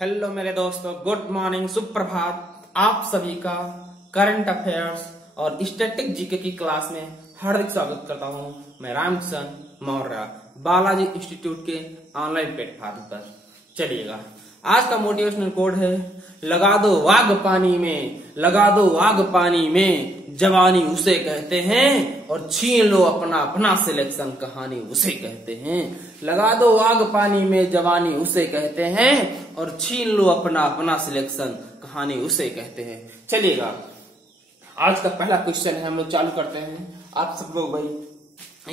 Hello मेरे दोस्तों, good morning, सुप्रभात। आप सभी का करंट अफेयर्स और स्टैटिक जीके की क्लास में हार्दिक स्वागत करता हूं। मैं रामचंद्र मौर्य, बालाजी इंस्टीट्यूट के ऑनलाइन प्लेटफॉर्म पर। चलिएगा, आज का मोटिवेशनल कोड है, लगा दो वाग पानी में, लगा दो वाग पानी में, जवानी उसे कहते हैं और छीन लो अपना अपना सिलेक्शन, कहानी उसे कहते हैं। लगा दो वाग पानी में, जवानी उसे कहते हैं और छीन लो अपना अपना सिलेक्शन, कहानी उसे कहते हैं। चलिएगा, आज का पहला क्वेश्चन है, हम लोग चालू करते हैं। आप सब लोग भाई,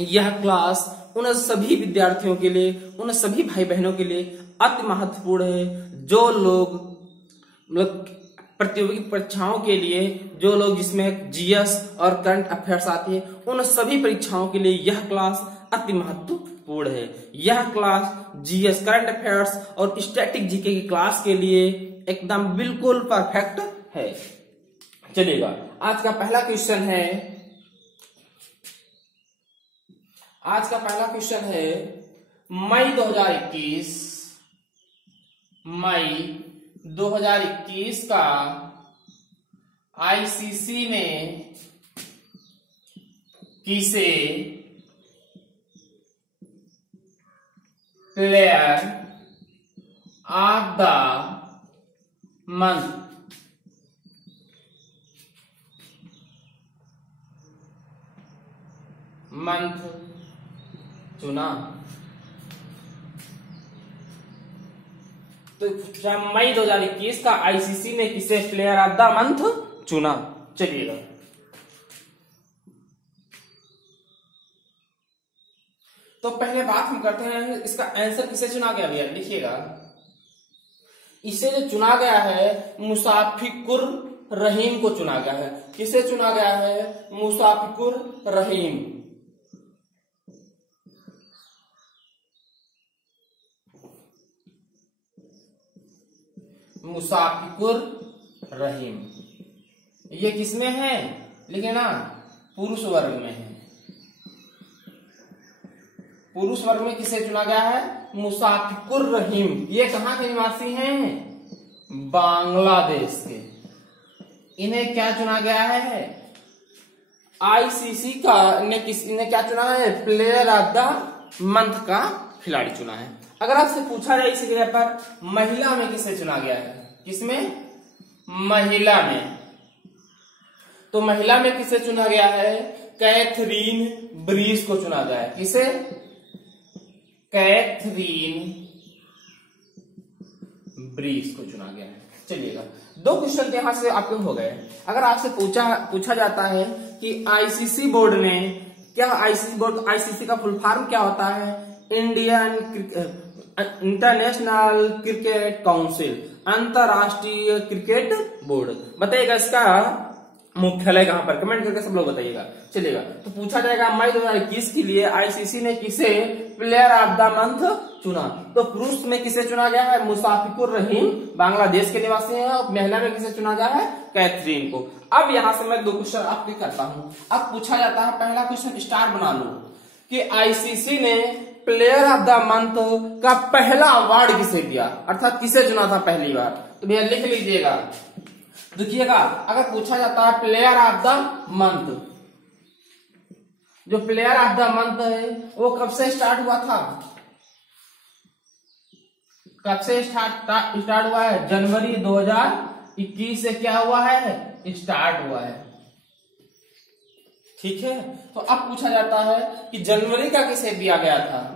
यह क्लास उन सभी विद्यार्थियों के लिए, उन सभी भाई बहनों के लिए अति महत्वपूर्ण है जो लोग मतलब प्रतियोगी परीक्षाओं के लिए, जो लोग जिसमें जीएस और करंट अफेयर्स आती है, उन सभी परीक्षाओं के लिए यह क्लास अति महत्वपूर्ण है। यह क्लास जीएस, करंट अफेयर्स और स्टैटिक जीके की क्लास के लिए एकदम बिल्कुल परफेक्ट है। चलिएगा, आज का पहला क्वेश्चन है, आज का पहला क्वेश्चन है, मई 2021 का आईसीसी ने किसे प्लेयर ऑफ द मंथ चुना? तो मई 2021 का आईसीसी ने किसे प्लेयर ऑफ द मंथ चुना? चलिएगा, तो पहले बात हम करते हैं, इसका आंसर किसे चुना गया भैया? लिखिएगा, इसे जो चुना गया है मुसाफिकुर रहीम को चुना गया है। किसे चुना गया है? मुसाफिकुर रहीम। मुसाफिकुर रहीम, ये किसमें है? लिखे ना, पुरुष वर्ग में है। पुरुष वर्ग में किसे चुना गया है? मुसाफिकुर रहीम। ये कहां के निवासी हैं? बांग्लादेश के। इन्हें क्या चुना गया है? आईसीसी का इन्हें क्या चुना है? प्लेयर ऑफ द मंथ का खिलाड़ी चुना है। अगर आपसे पूछा जाए इसी जगह पर महिला में किसे चुना गया है? किसमें? महिला में। तो महिला में किसे चुना गया है? कैथरीन ब्रीस को चुना गया है। किसे? कैथरीन ब्रीस को चुना गया है। चलिएगा, दो क्वेश्चन यहां से आपके हो गए। अगर आपसे पूछा जाता है कि आईसीसी बोर्ड ने क्या, आईसीसी का फुल फॉर्म क्या होता है? इंटरनेशनल क्रिकेट काउंसिल, अंतरराष्ट्रीय क्रिकेट बोर्ड। बताइएगा इसका मुख्यालय कहां पर? कमेंट करके सब लोग बताइएगा। चलिएगा, तो पूछा जाएगा मई 2021 के लिए आईसीसी ने किसे प्लेयर ऑफ द मंथ चुना? तो पुरुष में किसे चुना गया है? मुसाफिकुर रहीम, बांग्लादेश के निवासी हैं। और महिला में किसे चुना गया है? कैथरीन को। अब यहां से मैं दो क्वेश्चन आपके करता हूं। अब पूछा जाता है, पहला क्वेश्चन स्टार बना लो कि आईसीसी ने प्लेयर ऑफ द मंथ का पहला अवार्ड किसे दिया, अर्थात किसे चुना था पहली बार? तो भैया लिख लीजिएगा, देखिएगा, अगर पूछा जाता है प्लेयर ऑफ द मंथ, जो प्लेयर ऑफ द मंथ है वो कब से स्टार्ट हुआ था? कब से स्टार्ट हुआ है? जनवरी 2021 से क्या हुआ है? स्टार्ट हुआ है। ठीक है, तो अब पूछा जाता है कि जनवरी का किसे दिया गया था?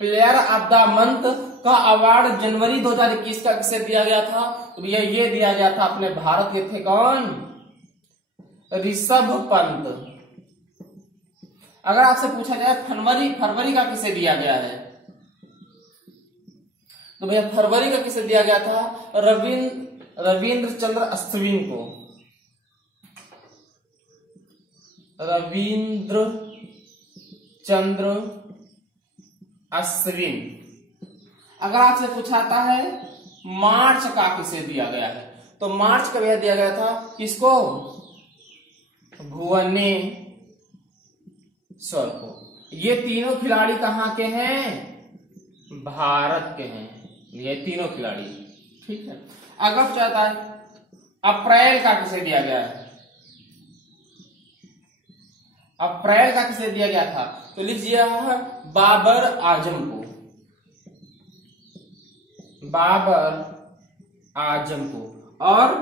प्लेयर ऑफ द मंथ का अवार्ड जनवरी 2021 का किसे दिया गया था? तो भैया ये दिया गया था अपने भारत के थे कौन? ऋषभ पंत। अगर आपसे पूछा जाए फरवरी का किसे दिया गया है? तो भैया फरवरी का किसे दिया गया था? रविंद्र चंद्र अश्विन को। रविंद्र चंद्र अश्विन। अगर आपसे पूछाता है मार्च का किसे दिया गया है? तो मार्च का दिया गया था किसको? भुवनेश्वर को। ये तीनों खिलाड़ी कहाँ के हैं? भारत के हैं। ये तीनों खिलाड़ी, ठीक है। अगला पूछा है अप्रैल का किसे दिया गया है, अप्रैल का किसे दिया गया था, तो लिख दिया है बाबर आजम को, बाबर आजम को। और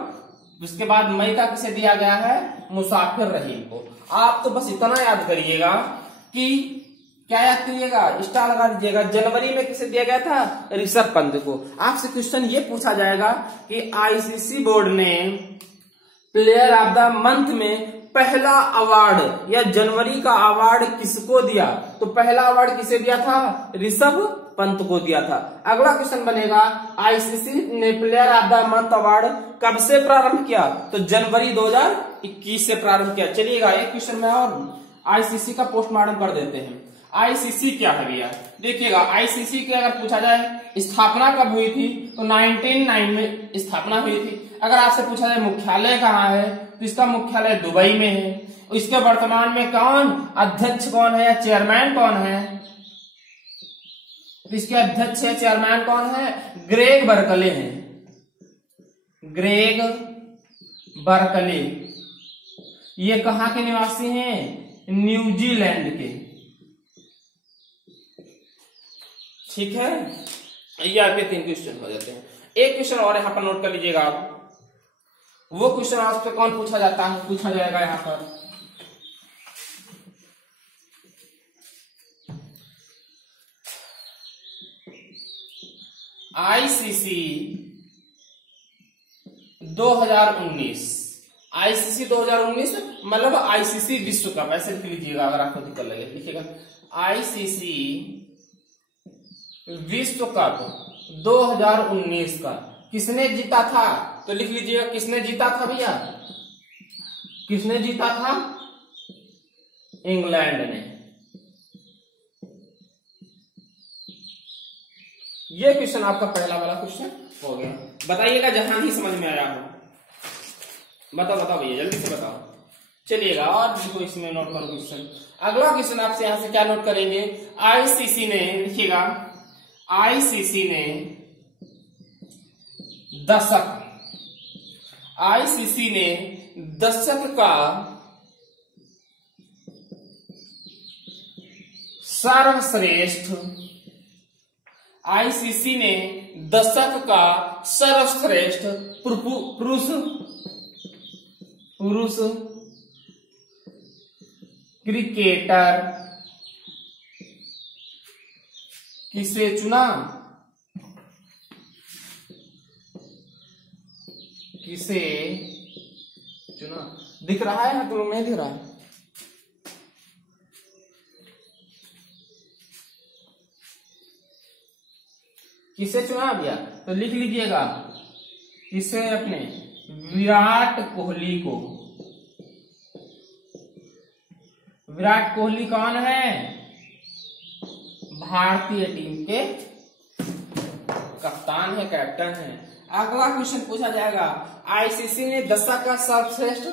उसके बाद मई का किसे दिया गया है, मुसाफिर रहीम को। आप तो बस इतना याद करिएगा कि क्या याद करिएगा, स्टार लगा दीजिएगा। जनवरी में किसे दिया गया था, ऋषभ पंत को। आपसे क्वेश्चन ये पूछा जाएगा कि आईसीसी बोर्ड ने प्लेयर ऑफ द मंथ में पहला अवार्ड या जनवरी का अवार्ड किसको दिया, तो पहला अवार्ड किसे दिया था, ऋषभ पंत को दिया था। अगला क्वेश्चन बनेगा आईसीसी ने player of the month award कब से प्रारंभ किया, तो जनवरी 2021 से प्रारंभ किया। चलिएगा एक क्वेश्चन में और आईसीसी का पोस्टमार्टम कर देते हैं। आईसीसी क्या है भैया, देखिएगा आईसीसी की अगर पूछा जाए स्थापना कब हुई थी, तो 1909 में स्थापना हुई थी। अगर आपसे पूछा जाए मुख्यालय कहाँ है, तो इसका मुख्यालय दुबई में है। इसके वर्तमान में कौन अध्यक्ष कौन है या चेयरमैन कौन है, तो इसके अध्यक्ष या चेयरमैन कौन है, ग्रेग बर्कले हैं, ग्रेग बर्कले। ये कहाँ के निवासी हैं, न्यूजीलैंड के, ठीक है। ये आपके 3 क्वेश्चन हो जाते हैं। एक क्वेश्चन और यहां पर नोट कर लीजिएगा आप, वो क्वेश्चन आपसे कौन पूछा जाता है, पूछा जाएगा यहां पर आईसीसी 2019, आईसीसी 2019 मतलब आईसीसी विश्व कप, ऐसे लिख लीजिएगा अगर आपको दिक्कत लगे, लिखिएगा आईसीसी विश्व कप 2019 का किसने जीता था, तो लिख लीजिएगा किसने जीता था भैया, किसने जीता था, इंग्लैंड ने। ये क्वेश्चन आपका पहला वाला क्वेश्चन हो गया। बताइएगा जहां भी समझ में आया हो, बताओ बताओ भैया जल्दी से बताओ। चलिएगा और देखो इसमें नोट करो क्वेश्चन। अगला क्वेश्चन आपसे यहां से क्या नोट करेंगे, आईसीसी ने, लिखिएगा आईसीसी ने दशक, आईसीसी ने दशक का सर्वश्रेष्ठ, आईसीसी ने दशक का सर्वश्रेष्ठ पुरुष क्रिकेटर किसे चुना, किसे चुना, दिख रहा है ना, तुम नहीं दिख रहा है, किसे चुना भैया, तो लिख लीजिएगा किसे, अपने विराट कोहली को। विराट कोहली कौन है, भारतीय टीम के कप्तान है, कैप्टन है। अगला क्वेश्चन पूछा जाएगा आईसीसी ने दशक का सर्वश्रेष्ठ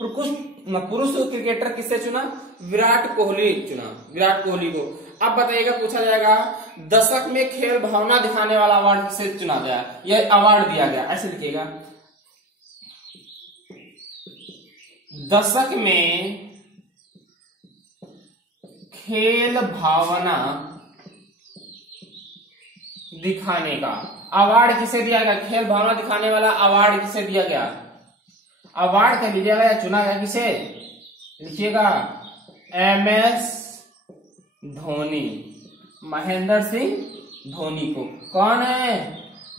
पुरुष क्रिकेटर किसे चुना, विराट कोहली चुना, विराट कोहली को। अब बताइएगा पूछा जाएगा दशक में खेल भावना दिखाने वाला अवार्ड किसे चुना गया, यह अवार्ड दिया गया, ऐसे लिखिएगा दशक में खेल भावना दिखाने का अवार्ड किसे दिया गया, खेल भावना दिखाने वाला अवार्ड किसे दिया गया, अवार्ड कह लीजिएगा या चुना गया किसे, लिखिएगा MS धोनी, महेंद्र सिंह धोनी को। कौन है,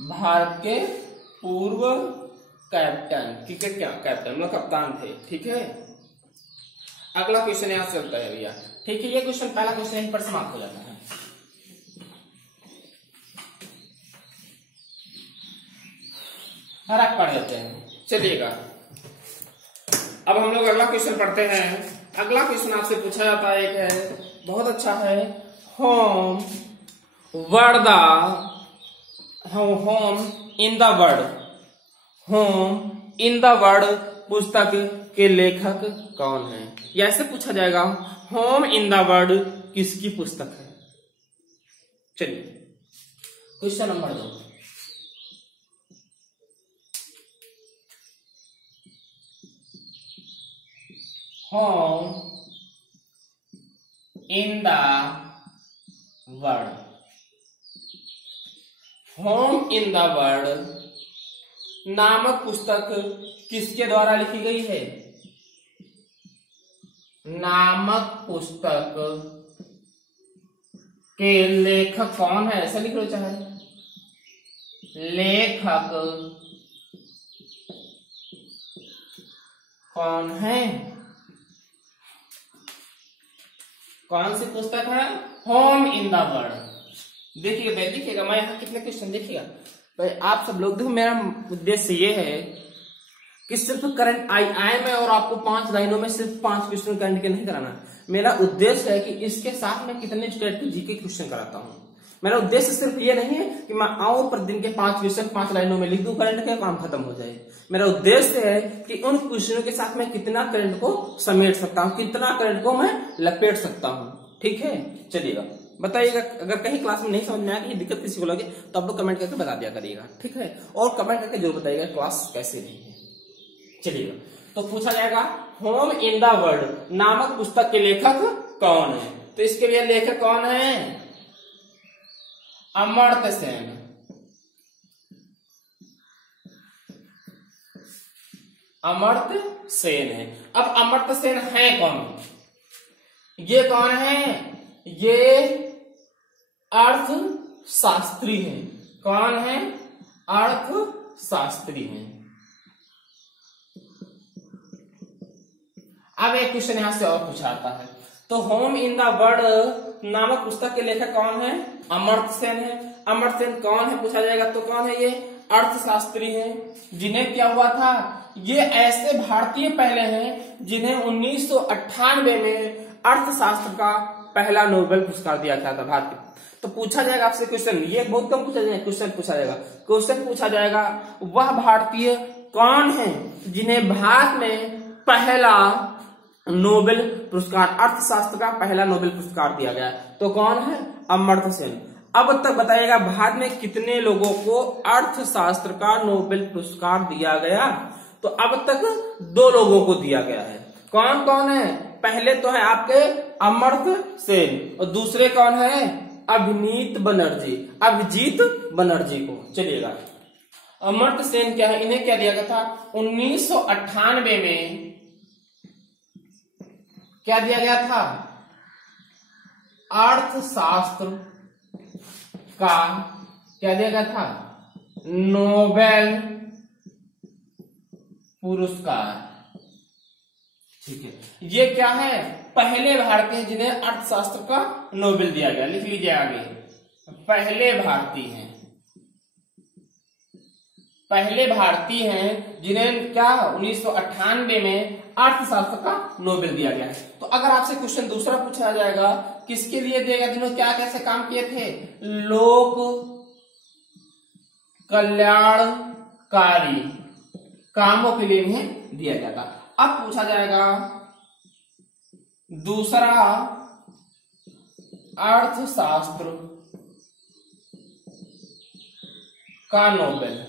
भारत के पूर्व कैप्टन, क्रिकेट कैप्टन मतलब कप्तान थे, ठीक है। अगला क्वेश्चन यहां से चलता है भैया, ठीक है। ये क्वेश्चन पहला क्वेश्चन यहीं पर समाप्त हो जाता है। आप पढ़ लेते हैं, चलिएगा अब हम लोग अगला क्वेश्चन पढ़ते हैं। अगला क्वेश्चन आपसे पूछा जाता है, एक है बहुत अच्छा है, home in the world, home in the world पुस्तक के लेखक कौन है, या ऐसे पूछा जाएगा होम इन द वर्ल्ड किसकी पुस्तक है। चलिए question number 2, home in the world. Home in the world नामक पुस्तक किसके द्वारा लिखी गई है? नामक पुस्तक के लेखक कौन है? ऐसा लिख लो चाहे, लेखक कौन है? कौन सी पुस्तक है? Home in the world. देखिएगा मैं यहाँ कितने क्वेश्चन, देखिएगा भाई आप सब लोग देखो, मेरा उद्देश्य ये है कि सिर्फ करंट आई में और आपको 5 लाइनों में सिर्फ 5 क्वेश्चन करंट के नहीं कराना। मेरा उद्देश्य है कि इसके साथ मैं कितने स्टेट जीके क्वेश्चन कराता हूँ। मेरा उद्देश्य सिर्फ ये नहीं है कि मैं आऊं प्रतिदिन के 5 क्वेश्चन 5 लाइनों में लिख दूं, करंट के काम खत्म हो जाए। मेरा उद्देश्य है कि उन क्वेश्चनों के साथ मैं कितना करंट को समेट सकता हूँ, कितना करंट को मैं लपेट सकता हूँ। ठीक है, चलिएगा बताइएगा। अगर कहीं क्लास में नहीं समझ में आया, दिक्कत किसी को लगे तो आप लोग कमेंट करके बता दिया करिएगा। ठीक है, और कमेंट करके जरूर बताइएगा क्लास कैसे रही है। चलिएगा, तो पूछा जाएगा होम इन द वर्ल्ड नामक पुस्तक के लेखक कौन है? तो इसके लिए लेखक कौन है? अमर्त्य सेन। अमर्त्य सेन है। अब अमर्त्य सेन है कौन? ये कौन है? ये अर्थशास्त्री हैं। कौन है? अर्थशास्त्री हैं। अब एक क्वेश्चन यहां से और पूछा आता है, तो होम इन द वर्ल्ड नामक पुस्तक के लेखक कौन है? अमर्त्य सेन है। अमर्त्य सेन कौन है पूछा जाएगा, तो कौन है? ये अर्थशास्त्री हैं, जिन्हें क्या हुआ था, ये ऐसे भारतीय पहले हैं जिन्हें 1998 में अर्थशास्त्र का पहला नोबेल पुरस्कार दिया गया था भारत। तो पूछा जाएगा आपसे क्वेश्चन, ये बहुत कम पूछा जाएगा, क्वेश्चन पूछा जाएगा वह भारतीय कौन है जिन्हें भारत में पहला नोबेल पुरस्कार, अर्थशास्त्र का पहला नोबेल पुरस्कार दिया गया। तो कौन है? अमर्त्य सेन। अब तक बताइएगा भारत में कितने लोगों को अर्थशास्त्र का नोबेल पुरस्कार दिया गया? तो अब तक 2 लोगों को दिया गया है। कौन कौन है? पहले तो है आपके अमर्त्य सेन और दूसरे कौन है? अभिजीत बनर्जी को। चलिएगा, अमर्त्य सेन क्या है? इन्हें क्या दिया गया था? 1998 में क्या दिया गया था? अर्थशास्त्र का क्या दिया गया था? नोबेल पुरस्कार। ठीक है, ये क्या है? पहले भारतीय हैं जिन्हें अर्थशास्त्र का नोबेल दिया गया। लिख लीजिए आगे, पहले भारतीय हैं जिन्हें क्या 1998 में अर्थशास्त्र का नोबेल दिया गया है। तो अगर आपसे क्वेश्चन दूसरा पूछा जाएगा, किसके लिए दिया गया? जिन्होंने क्या कैसे काम किए थे? लोक कल्याणकारी कामों के लिए इन्हें दिया गया था। अब पूछा जाएगा दूसरा, अर्थशास्त्र का नोबेल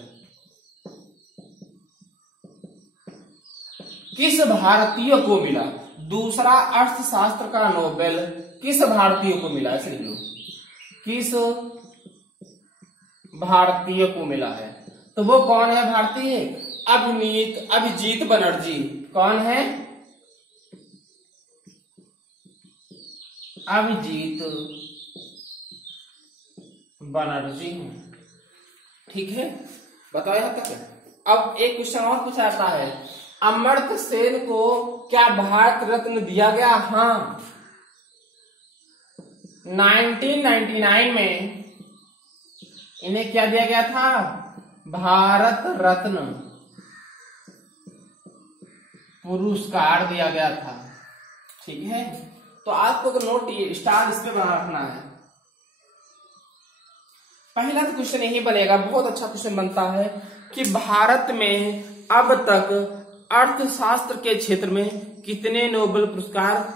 किस भारतीय को मिला? दूसरा अर्थशास्त्र का नोबेल किस भारतीय को मिला? ऐसे लिख लो, किस भारतीय को मिला है? तो वो कौन है भारतीय? अभिजीत बनर्जी। कौन है? अभिजीत बनर्जी। ठीक है, बताओ यहाँ तक। अब एक क्वेश्चन और पूछा जाता है, अमर्त्य सेन को क्या भारत रत्न दिया गया? हाँ, 1999 में इन्हें क्या दिया गया था? भारत रत्न पुरस्कार दिया गया था। ठीक है, तो आपको तो नोट स्टार इस पे बना रखना है। पहला तो क्वेश्चन यही बनेगा, बहुत अच्छा क्वेश्चन बनता है कि भारत में अब तक अर्थशास्त्र के क्षेत्र में कितने नोबेल पुरस्कार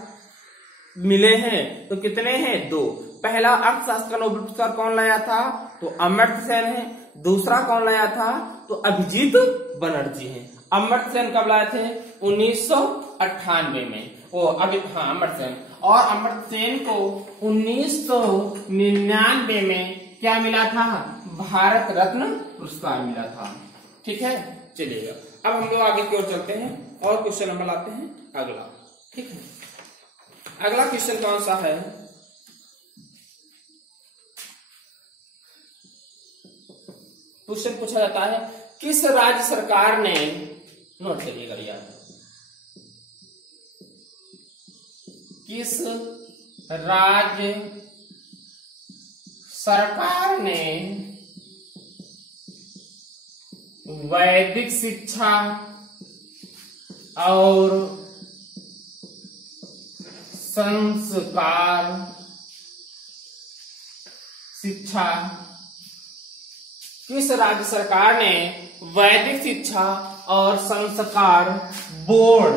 मिले हैं? तो कितने हैं? 2। पहला अर्थशास्त्र का नोबेल पुरस्कार कौन लाया था? तो अमर्त्य सेन है। दूसरा कौन लाया था? तो अभिजीत बनर्जी है। अमर्त्य सेन कब लाए थे? 1998 में। वो अभी हाँ अमर्त्य सेन, और अमर्त्य सेन को 1999 में क्या मिला था? भारत रत्न पुरस्कार मिला था। ठीक है, चलिएगा अब हम लोग आगे की ओर चलते हैं और क्वेश्चन नंबर लाते हैं अगला। ठीक है, अगला क्वेश्चन कौन सा है? क्वेश्चन पूछा जाता है किस राज्य सरकार ने, नोट करिएगा यार, किस राज्य सरकार ने वैदिक शिक्षा और संस्कार शिक्षा, किस राज्य सरकार ने वैदिक शिक्षा और संस्कार बोर्ड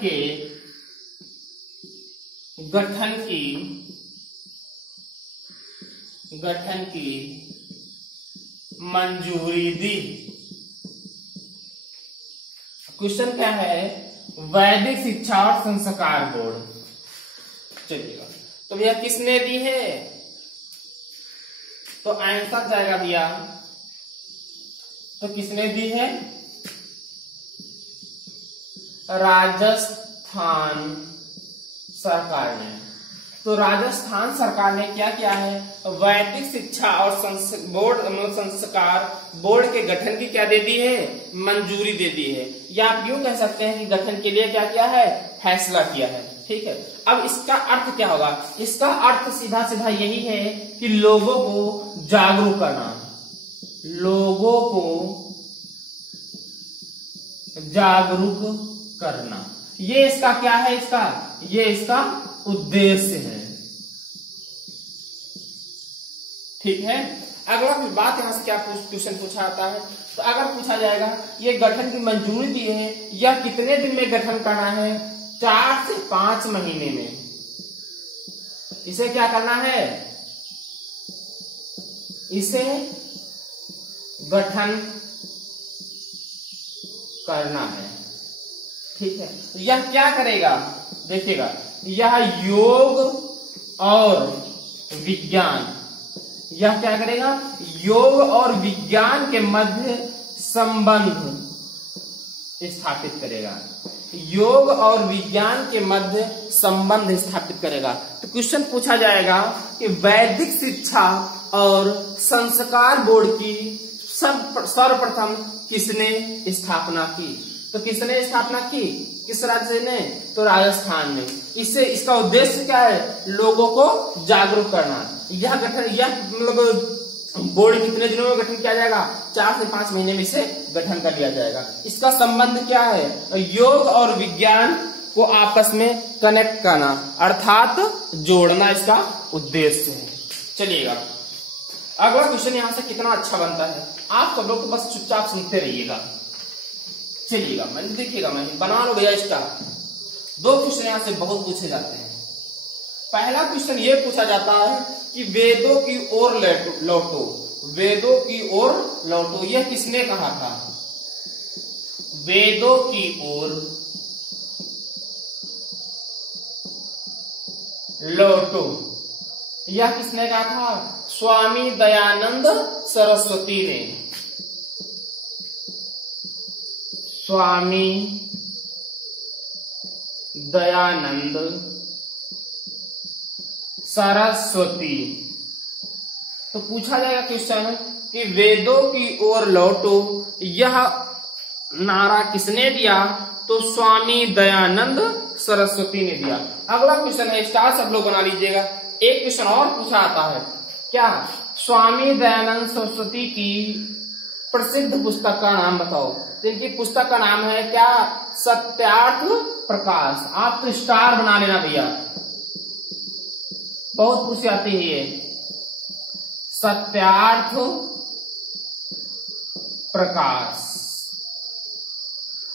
के गठन की मंजूरी दी? क्वेश्चन क्या है? वैदिक शिक्षा और संस्कार बोर्ड। चलिएगा, तो भैया किसने दी है? तो आंसर जाएगा भैया, तो किसने दी है? राजस्थान सरकार ने। तो राजस्थान सरकार ने क्या किया है? वैदिक शिक्षा और संस्कार बोर्ड के गठन की क्या दे दी है? मंजूरी दे दी है, या आप यूं कह सकते हैं कि गठन के लिए क्या किया है? फैसला किया है। ठीक है, अब इसका अर्थ क्या होगा? इसका अर्थ सीधा सीधा यही है कि लोगों को जागरूक करना, लोगों को जागरूक करना, ये इसका क्या है? ये इसका उद्देश्य है। ठीक है, अगला बात यहां से क्या क्वेश्चन पूछा जाता है? तो अगर पूछा जाएगा ये गठन की मंजूरी दी है, यह कितने दिन में गठन करना है? 4 से 5 महीने में इसे क्या करना है? इसे गठन करना है। ठीक है, तो यह क्या करेगा? देखिएगा, यह योग और विज्ञान, यह क्या करेगा? योग और विज्ञान के मध्य संबंध स्थापित करेगा, योग और विज्ञान के मध्य संबंध स्थापित करेगा। तो क्वेश्चन पूछा जाएगा कि वैदिक शिक्षा और संस्कार बोर्ड की सर्वप्रथम किसने स्थापना की? तो किसने स्थापना की? किस राज्य ने? तो राजस्थान ने। इससे इसका उद्देश्य क्या है? लोगों को जागरूक करना। यह गठन, यह मतलब बोर्ड कितने दिनों में गठन किया जाएगा? 4 से 5 महीने में इसे गठन कर लिया जाएगा। इसका संबंध क्या है? योग और विज्ञान को आपस में कनेक्ट करना, अर्थात जोड़ना इसका उद्देश्य है। चलिएगा, अगला क्वेश्चन यहां से कितना अच्छा बनता है, आप सब लोग बस चुपचाप सुनते रहिएगा। चलिएगा, मैंने देखिएगा, मैं बना लो भैया इसका। 2 क्वेश्चन यहां से बहुत पूछे जाते हैं। पहला क्वेश्चन ये पूछा जाता है कि वेदों की ओर लौटो, वेदों की ओर लौटो, यह किसने कहा था? वेदों की ओर लौटो, यह किसने कहा था? स्वामी दयानंद सरस्वती ने। स्वामी दयानंद सरस्वती। तो पूछा जाएगा क्वेश्चन कि वेदों की ओर लौटो, यह नारा किसने दिया? तो स्वामी दयानंद सरस्वती ने दिया। अगला क्वेश्चन है, स्टार सब लोग बना लीजिएगा। एक क्वेश्चन और पूछा आता है, क्या? स्वामी दयानंद सरस्वती की प्रसिद्ध पुस्तक का नाम बताओ। तो इनकी पुस्तक का नाम है क्या? सत्यार्थ प्रकाश। आप तो स्टार बना लेना भैया, बहुत पूछी आती है ये, सत्यार्थ प्रकाश।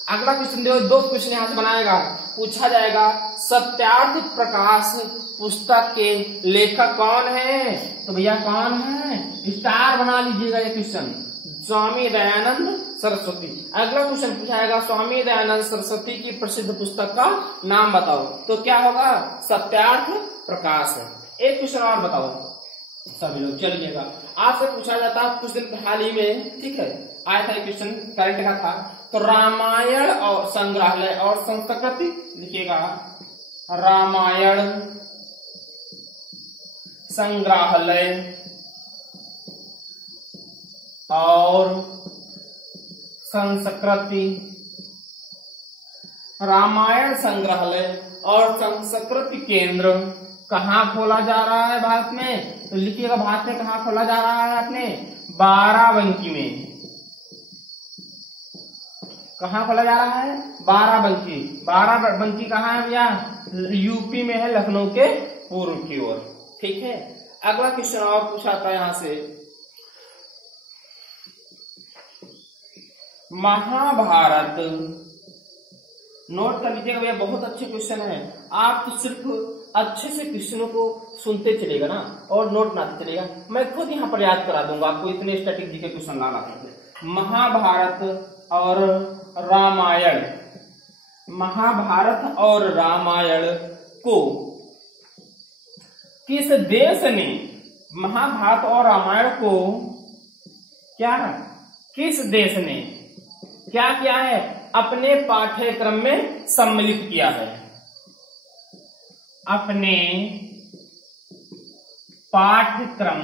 अगला क्वेश्चन देखो, 2 क्वेश्चन यहां से बनाएगा। पूछा जाएगा सत्यार्थ प्रकाश पुस्तक के लेखक कौन है? तो भैया कौन है? स्टार बना लीजिएगा ये क्वेश्चन। स्वामी दयानंद सरस्वती। अगला क्वेश्चन पूछाएगा स्वामी दयानंद सरस्वती की प्रसिद्ध पुस्तक का नाम बताओ, तो क्या होगा? सत्यार्थ प्रकाश है। एक क्वेश्चन और बताओ सभी लोग, चलिएगा आपसे पूछा जाता है कुछ दिन हाल ही में, ठीक है, आया था क्वेश्चन करंट का था, तो रामायण और संग्रहालय और संस्कृति लिखिएगा, रामायण संग्रहालय और संस्कृति, रामायण संग्रहालय और संस्कृति केंद्र कहाँ खोला जा रहा है भारत में? तो लिखिएगा भारत में कहाँ खोला जा रहा है आपने? बाराबंकी में। कहाँ खोला जा रहा है? बाराबंकी। बाराबंकी कहाँ है भैया? यूपी में है, लखनऊ के पूर्व की ओर, ठीक है। अगला क्वेश्चन और पूछा था यहां से, महाभारत, नोट कर लीजिएगा भैया, बहुत अच्छे क्वेश्चन है। आप तो सिर्फ अच्छे से क्वेश्चनों को सुनते चलेगा ना और नोट बनाते चलेगा, मैं खुद यहाँ पर याद करा दूंगा आपको, इतने स्टैटिक जीके क्वेश्चन ला रहा। महाभारत और रामायण, महाभारत और रामायण को किस देश ने, महाभारत और रामायण को क्या, किस देश ने क्या किया है? अपने पाठ्यक्रम में सम्मिलित किया है। अपने पाठ्यक्रम